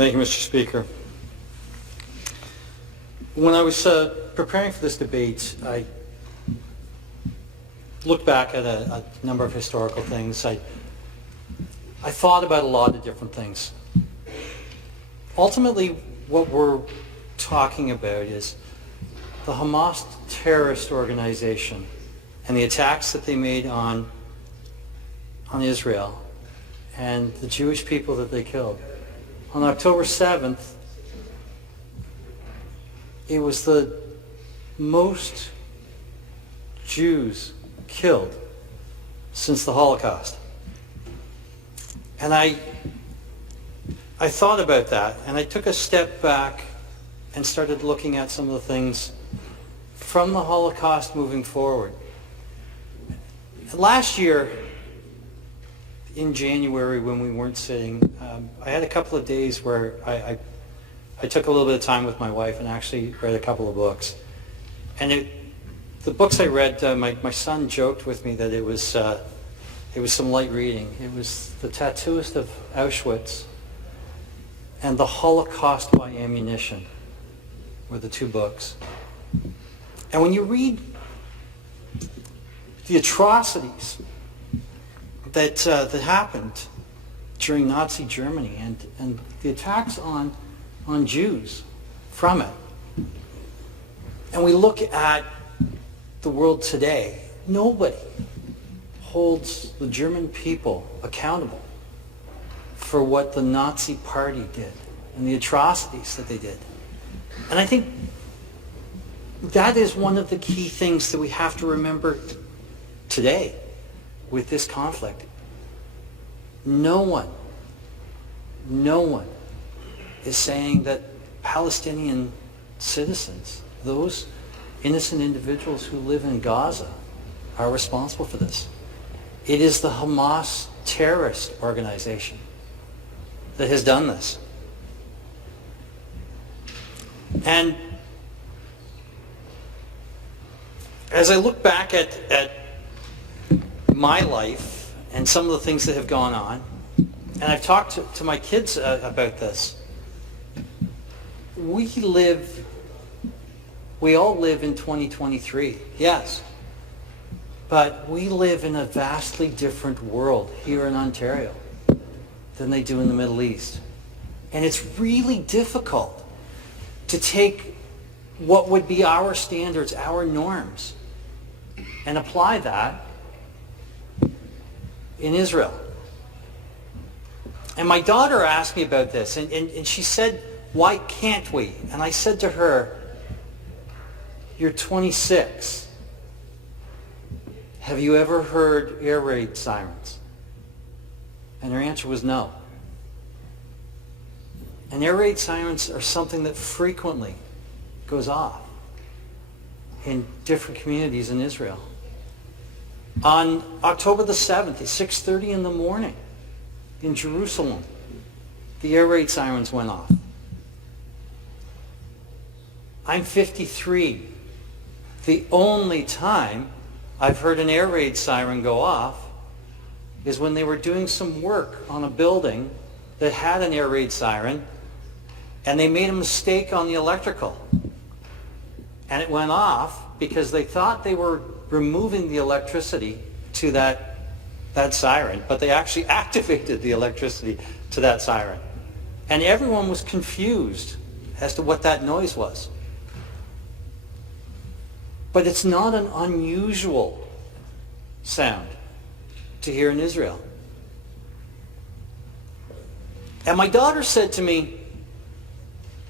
Thank you, Mr. Speaker. When I was preparing for this debate, I looked back at a number of historical things. I thought about a lot of different things. Ultimately, what we're talking about is the Hamas terrorist organization and the attacks that they made on Israel and the Jewish people that they killed. On October 7th, it was the most Jews killed since the Holocaust. And I thought about that, and I took a step back and started looking at some of the things from the Holocaust moving forward. Last year, in January, when we weren't sitting, I had a couple of days where I took a little bit of time with my wife and actually read a couple of books. And the books I read, my son joked with me that it was some light reading. It was The Tattooist of Auschwitz and The Holocaust by Ammunition were the two books. And when you read the atrocities that happened during Nazi Germany and the attacks on Jews from it, and we look at the world today, nobody holds the German people accountable for what the Nazi Party did and the atrocities that they did. And I think that is one of the key things that we have to remember today with this conflict. No one is saying that Palestinian citizens, those innocent individuals who live in Gaza, are responsible for this. It is the Hamas terrorist organization that has done this. And as I look back at my life and some of the things that have gone on, and I've talked to my kids about this, we all live in 2023, yes, but we live in a vastly different world here in Ontario than they do in the Middle East. And it's really difficult to take what would be our standards, our norms, and apply that in Israel. And my daughter asked me about this, and she said, why can't we? And I said to her, you're 26. Have you ever heard air raid sirens? And her answer was no. And air raid sirens are something that frequently goes off in different communities in Israel. On October the 7th at 6:30 in the morning in Jerusalem, the air raid sirens went off. I'm 53. The only time I've heard an air raid siren go off is when they were doing some work on a building that had an air raid siren, and they made a mistake on the electrical. And it went off because they thought they were removing the electricity to that siren, but they actually activated the electricity to that siren. And everyone was confused as to what that noise was. But it's not an unusual sound to hear in Israel. And my daughter said to me,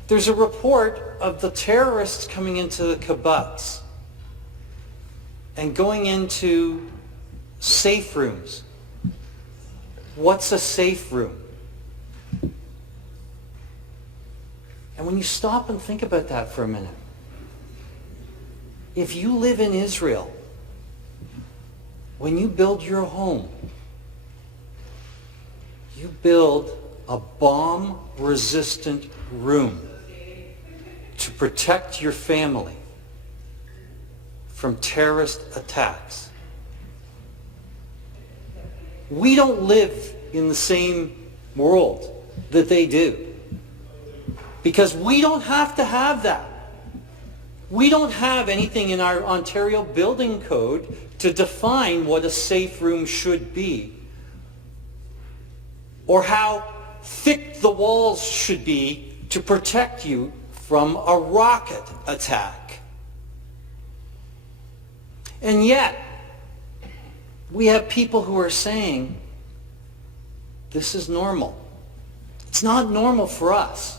there's a report of the terrorists coming into the kibbutz and going into safe rooms. What's a safe room? And when you stop and think about that for a minute, if you live in Israel, when you build your home, you build a bomb-resistant room to protect your family from terrorist attacks. We don't live in the same world that they do. Because we don't have to have that. We don't have anything in our Ontario building code to define what a safe room should be, or how thick the walls should be to protect you from a rocket attack. And yet, we have people who are saying, this is normal. It's not normal for us.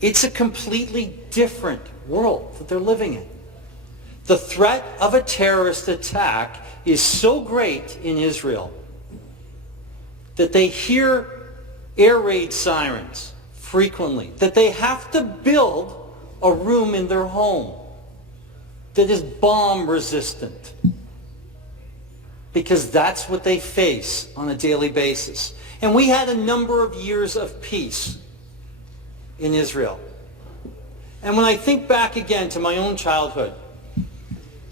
It's a completely different world that they're living in. The threat of a terrorist attack is so great in Israel that they hear air raid sirens frequently, that they have to build a room in their home that is bomb resistant, because that's what they face on a daily basis. And we had a number of years of peace in Israel. And when I think back again to my own childhood,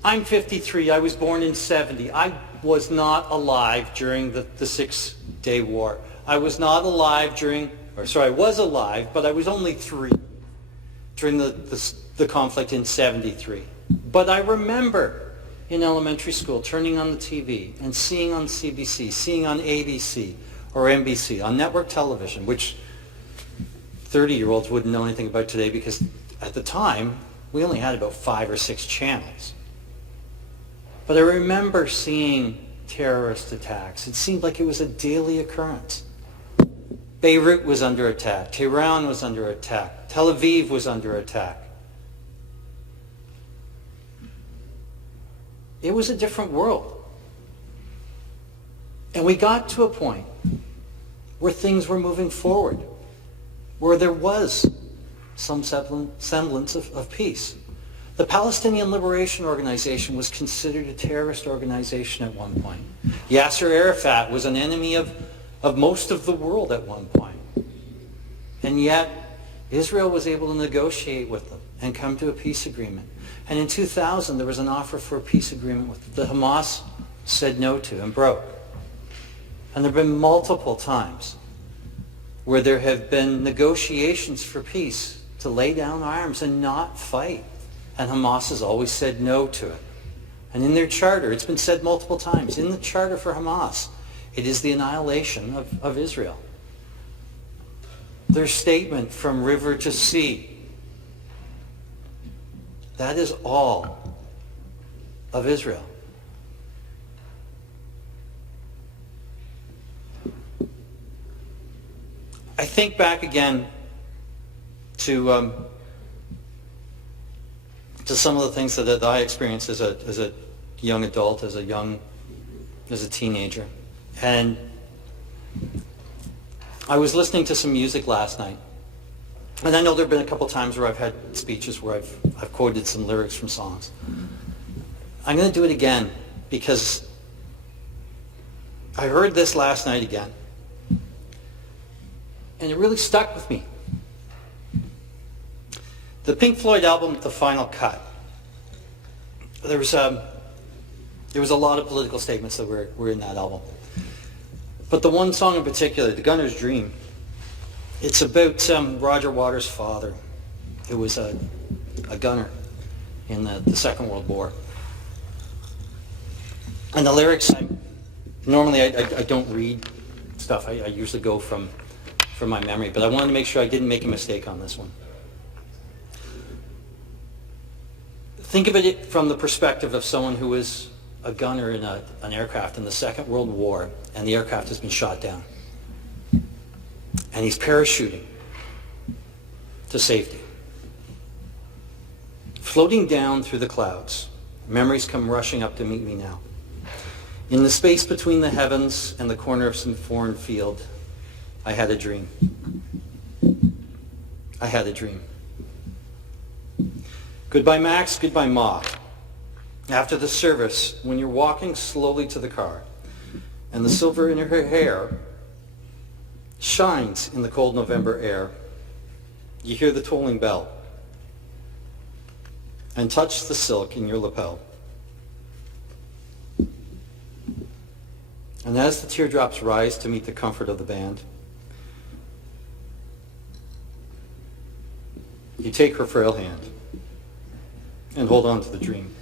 I'm 53, I was born in 70. I was not alive during the Six-Day War. I was not alive I was alive, but I was only 3 during the conflict in 73. But I remember in elementary school turning on the TV and seeing on CBC, seeing on ABC or NBC, on network television, which 30-year-olds wouldn't know anything about today, because at the time we only had about 5 or 6 channels. But I remember seeing terrorist attacks. It seemed like it was a daily occurrence. Beirut was under attack. Tehran was under attack. Tel Aviv was under attack. It was a different world. And we got to a point where things were moving forward, where there was some semblance of peace. The Palestinian Liberation Organization was considered a terrorist organization at one point. Yasser Arafat was an enemy of most of the world at one point. And yet, Israel was able to negotiate with them and come to a peace agreement. And in 2000, there was an offer for a peace agreement with the Hamas said no to and broke. And there have been multiple times where there have been negotiations for peace to lay down arms and not fight. And Hamas has always said no to it. And in their charter, it's been said multiple times, in the charter for Hamas, it is the annihilation of Israel. Their statement, from river to sea, that is all of Israel. I think back again to some of the things that I experienced as a young adult, as a teenager. And I was listening to some music last night. And I know there have been a couple times where I've had speeches where I've quoted some lyrics from songs. I'm going to do it again because I heard this last night again. And it really stuck with me. The Pink Floyd album, The Final Cut, there was a lot of political statements that were in that album. But the one song in particular, The Gunner's Dream, it's about Roger Waters' father, who was a gunner in the Second World War. And the lyrics, normally I don't read stuff. I usually go from my memory, but I wanted to make sure I didn't make a mistake on this one. Think of it from the perspective of someone who is a gunner in an aircraft in the Second World War, and the aircraft has been shot down. And he's parachuting to safety. Floating down through the clouds, memories come rushing up to meet me now. In the space between the heavens and the corner of some foreign field, I had a dream. I had a dream. Goodbye, Max. Goodbye, Ma. After the service, when you're walking slowly to the car, and the silver in her hair shines in the cold November air, you hear the tolling bell and touch the silk in your lapel. And as the teardrops rise to meet the comfort of the band, You take her frail hand and hold on to the dream.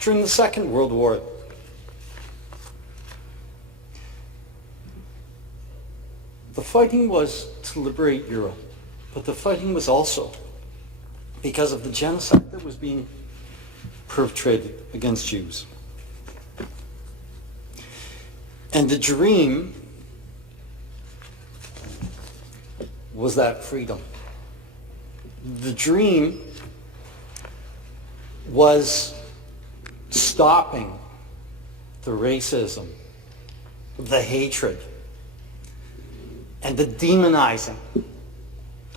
During the Second World War, the fighting was to liberate Europe, but the fighting was also because of the genocide that was being perpetrated against Jews. And the dream was that freedom. The dream was stopping the racism, the hatred, and the demonizing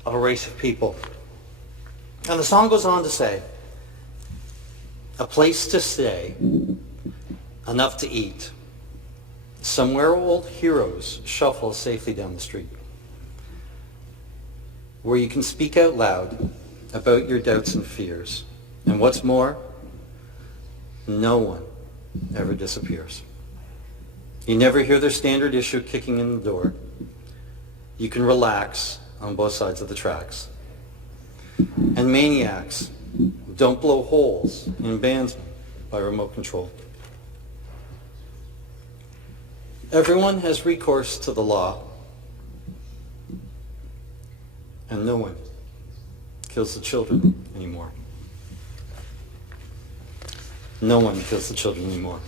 of a race of people. And the song goes on to say, a place to stay, enough to eat. Somewhere old heroes shuffle safely down the street. Where you can speak out loud about your doubts and fears. And what's more, no one ever disappears. You never hear their standard issue kicking in the door. You can relax on both sides of the tracks. And maniacs don't blow holes in bandsmen by remote control. Everyone has recourse to the law, and no one kills the children anymore. No one kills the children anymore.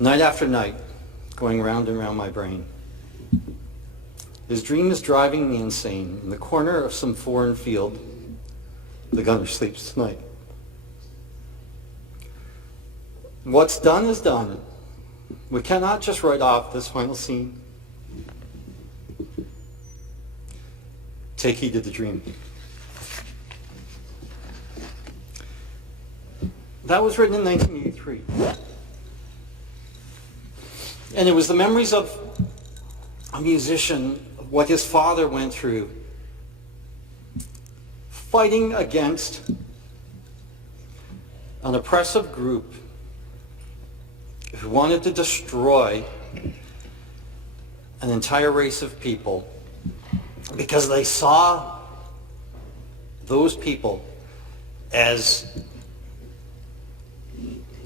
Night after night, going round and round my brain, his dream is driving me insane. In the corner of some foreign field, the gunner sleeps tonight. What's done is done. We cannot just write off this final scene. Take heed to the dream. That was written in 1983. And it was the memories of a musician, what his father went through, fighting against an oppressive group who wanted to destroy an entire race of people because they saw those people as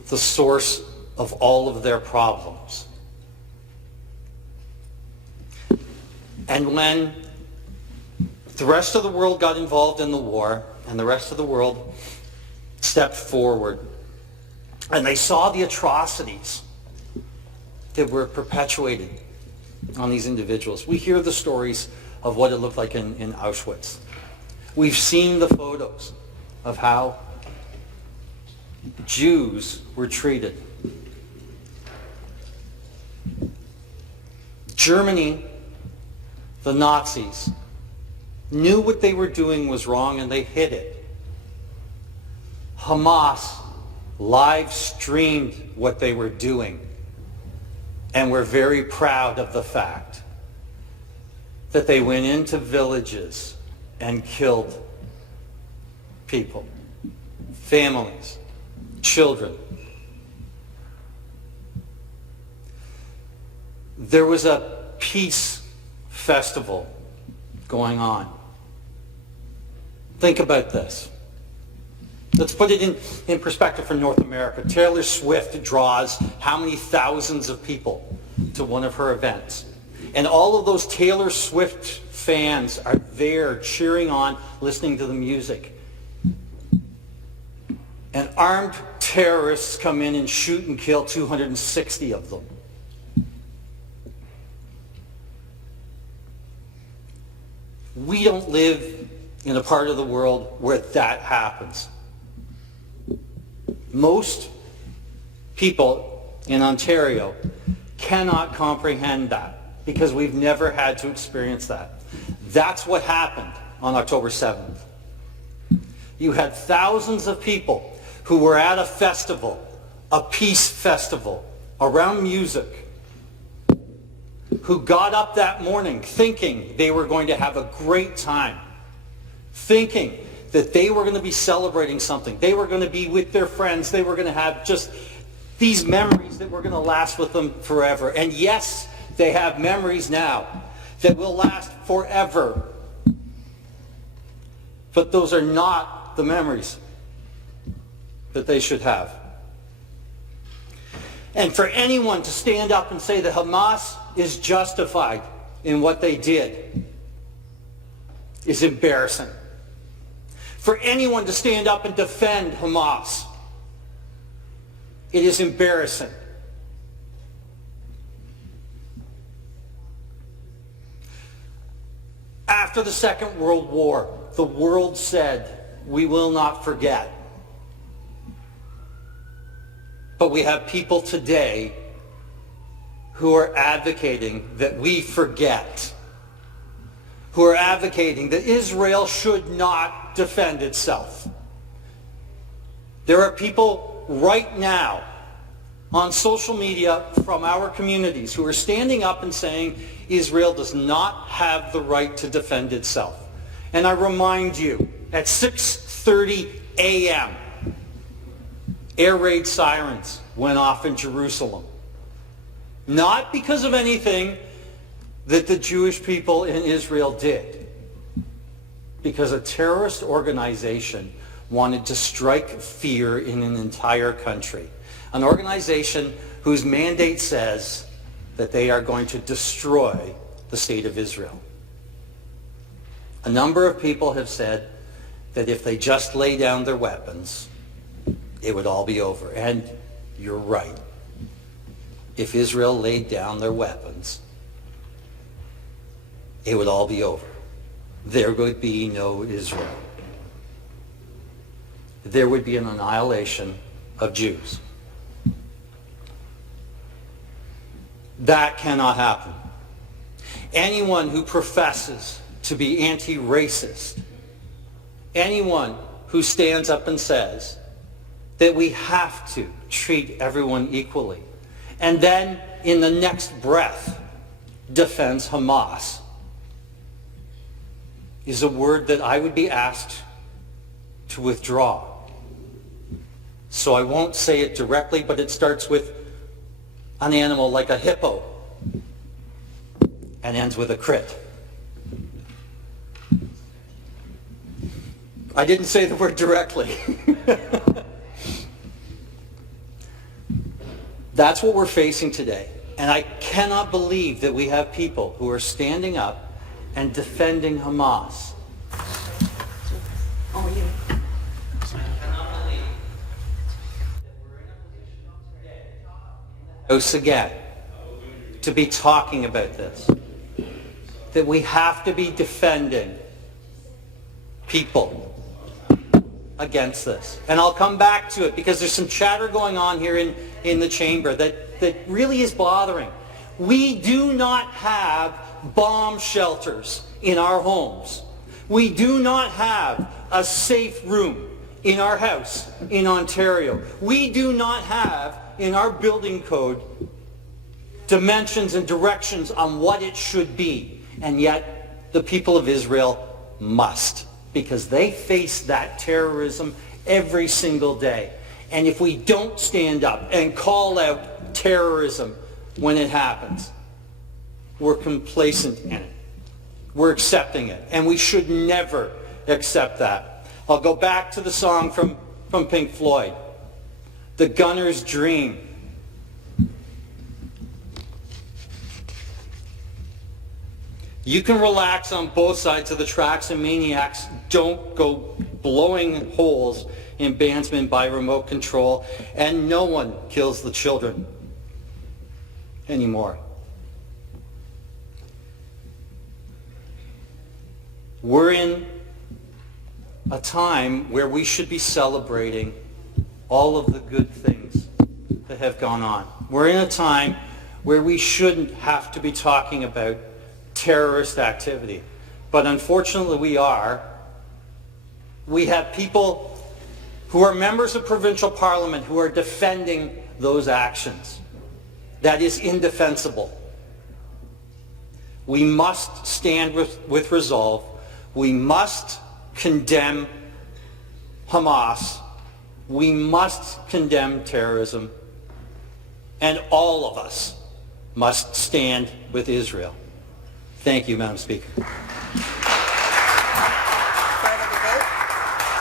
the source of all of their problems. And when the rest of the world got involved in the war, and the rest of the world stepped forward, and they saw the atrocities that were perpetuated on these individuals. We hear the stories of what it looked like in Auschwitz. We've seen the photos of how Jews were treated. Germany, the Nazis, knew what they were doing was wrong and they hid it. Hamas live streamed what they were doing, and we're very proud of the fact that they went into villages and killed people, families, children. There was a peace festival going on. Think about this. Let's put it in perspective for North America. Taylor Swift draws how many thousands of people to one of her events? And all of those Taylor Swift fans are there cheering on, listening to the music. And armed terrorists come in and shoot and kill 260 of them. We don't live in a part of the world where that happens. Most people in Ontario cannot comprehend that because we've never had to experience that. That's what happened on October 7th. You had thousands of people who were at a festival, a peace festival, around music, who got up that morning thinking they were going to have a great time, thinking that they were going to be celebrating something. They were going to be with their friends. They were going to have just These memories that were going to last with them forever. And yes, they have memories now that will last forever. But those are not the memories that they should have. And for anyone to stand up and say that Hamas is justified in what they did is embarrassing. For anyone to stand up and defend Hamas, it is embarrassing. After the Second World War, the world said, we will not forget. But we have people today who are advocating that we forget, who are advocating that Israel should not defend itself. There are people right now on social media from our communities who are standing up and saying Israel does not have the right to defend itself. And I remind you, at 6:30 a.m., air raid sirens went off in Jerusalem. Not because of anything that the Jewish people in Israel did, because a terrorist organization wanted to strike fear in an entire country. An organization whose mandate says that they are going to destroy the state of Israel. A number of people have said that if they just lay down their weapons, it would all be over. And you're right. If Israel laid down their weapons, it would all be over. There would be no Israel. There would be an annihilation of Jews. That cannot happen. Anyone who professes to be anti-racist, anyone who stands up and says that we have to treat everyone equally, and then in the next breath defends Hamas, is a word that I would be asked to withdraw. So I won't say it directly, but it starts with an animal like a hippo and ends with a crit. I didn't say the word directly. That's what we're facing today. And I cannot believe that we have people who are standing up and defending Hamas. Oh, you. House again to be talking about this, that we have to be defending people against this. And I'll come back to it because there's some chatter going on here in the chamber that really is bothering. We do not have bomb shelters in our homes. We do not have a safe room in our house in Ontario. We do not have in our building code dimensions and directions on what it should be. And yet the people of Israel must, because they face that terrorism every single day. And if we don't stand up and call out terrorism when it happens, we're complacent in it. We're accepting it. And we should never accept that. I'll go back to the song from Pink Floyd, The Gunner's Dream. You can relax on both sides of the tracks, and maniacs don't go blowing holes in bandsmen by remote control, and no one kills the children anymore. We're in a time where we should be celebrating all of the good things that have gone on. We're in a time where we shouldn't have to be talking about terrorist activity. But unfortunately we are. We have people who are members of provincial parliament who are defending those actions. That is indefensible. We must stand with resolve. We must condemn Hamas. We must condemn terrorism. and all of us must stand with Israel. Thank you, Madam Speaker.